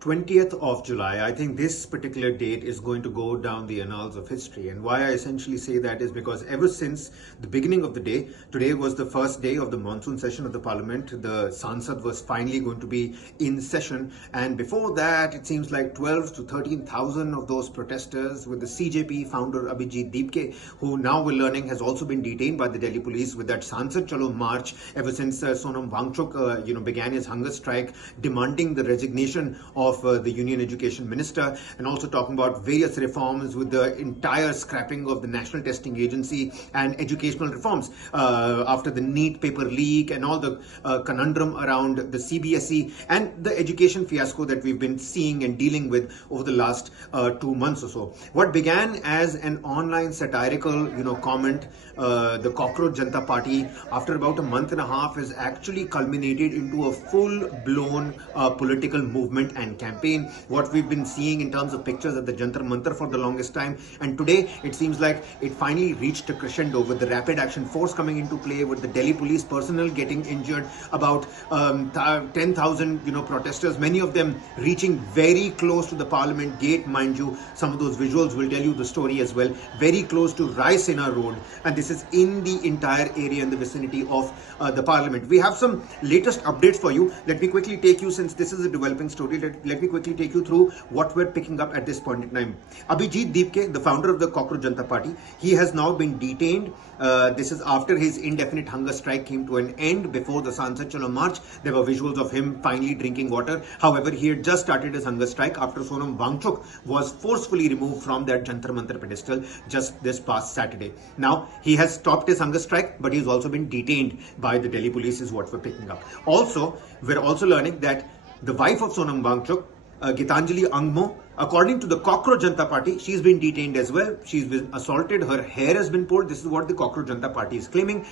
20th of July. I think this particular date is going to go down the annals of history. And why I essentially say that is because ever since the beginning of the day, today was the first day of the monsoon session of the parliament. The Sansad was finally going to be in session. And before that, it seems like 12 to 13,000 of those protesters with the CJP founder Abhijeet Dipke, who now we're learning has also been detained by the Delhi police with that Sansad Chalo march ever since Sonam Wangchuk began his hunger strike demanding the resignation of the Union Education Minister, and also talking about various reforms with the entire scrapping of the National Testing Agency and educational reforms after the NEET paper leak and all the conundrum around the CBSE and the education fiasco that we've been seeing and dealing with over the last 2 months or so. What began as an online satirical comment, the Cockroach Janata Party, after about a month and a half has actually culminated into a full-blown political movement and campaign. What we've been seeing in terms of pictures at the Jantar Mantar for the longest time, and today it seems like it finally reached a crescendo with the rapid action force coming into play, with the Delhi police personnel getting injured, about 10,000 protesters, many of them reaching very close to the parliament gate, mind you. Some of those visuals will tell you the story as well, very close to Rai Sena Road, and this is in the entire area in the vicinity of the parliament. We have some latest updates for you. Let me quickly take you, since this is a developing story, let me quickly take you through what we're picking up at this point in time. Abhijeet Dipke, the founder of the Cockroach Janata Party, he has now been detained. This is after his indefinite hunger strike came to an end. Before the Sansad Chalo march, there were visuals of him finally drinking water. However, he had just started his hunger strike after Sonam Wangchuk was forcefully removed from that Jantar Mantar pedestal just this past Saturday. Now, he has stopped his hunger strike, but he's also been detained by the Delhi police is what we're picking up. Also, we're also learning that the wife of Sonam Wangchuk, Gitanjali Angmo, according to the Cockroach Janata Party, she's been detained as well. She's been assaulted. Her hair has been pulled. This is what the Cockroach Janata Party is claiming.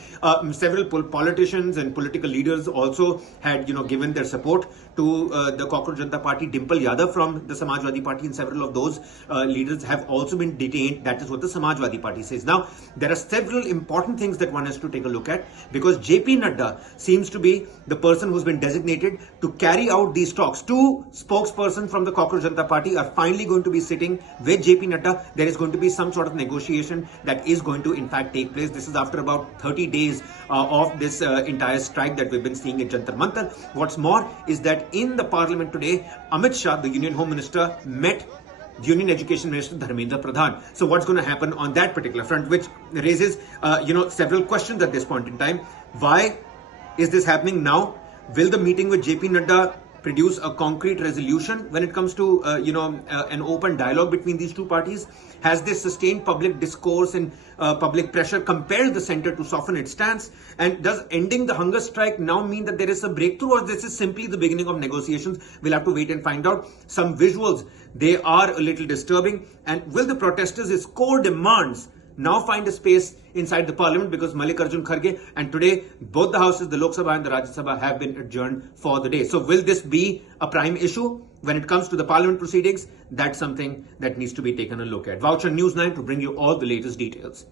Several politicians and political leaders also had, given their support to the Cockroach Janata Party. Dimple Yadav from the Samajwadi Party and several of those leaders have also been detained. That is what the Samajwadi Party says. Now, there are several important things that one has to take a look at, because JP Nadda seems to be the person who's been designated to carry out these talks. Two spokespersons from the Cockroach Janata Party are finally going to be sitting with JP Nadda. There is going to be some sort of negotiation that is going to in fact take place. This is after about 30 days of this entire strike that we've been seeing at Jantar Mantar. What's more is that in the parliament today, Amit Shah, the Union Home Minister, met Union Education Minister Dharmendra Pradhan. So what's going to happen on that particular front, which raises several questions at this point in time. Why is this happening now? Will the meeting with JP Nadda produce a concrete resolution when it comes to an open dialogue between these two parties? Has this sustained public discourse and public pressure compelled the centre to soften its stance? And does ending the hunger strike now mean that there is a breakthrough, or this is simply the beginning of negotiations? We'll have to wait and find out. Some visuals, they are a little disturbing. And will the protesters' core demands now find a space inside the parliament, because Mallikarjun Kharge and today both the houses, the Lok Sabha and the Rajya Sabha, have been adjourned for the day. So will this be a prime issue when it comes to the parliament proceedings? That's something that needs to be taken a look at. Voucher News 9 to bring you all the latest details.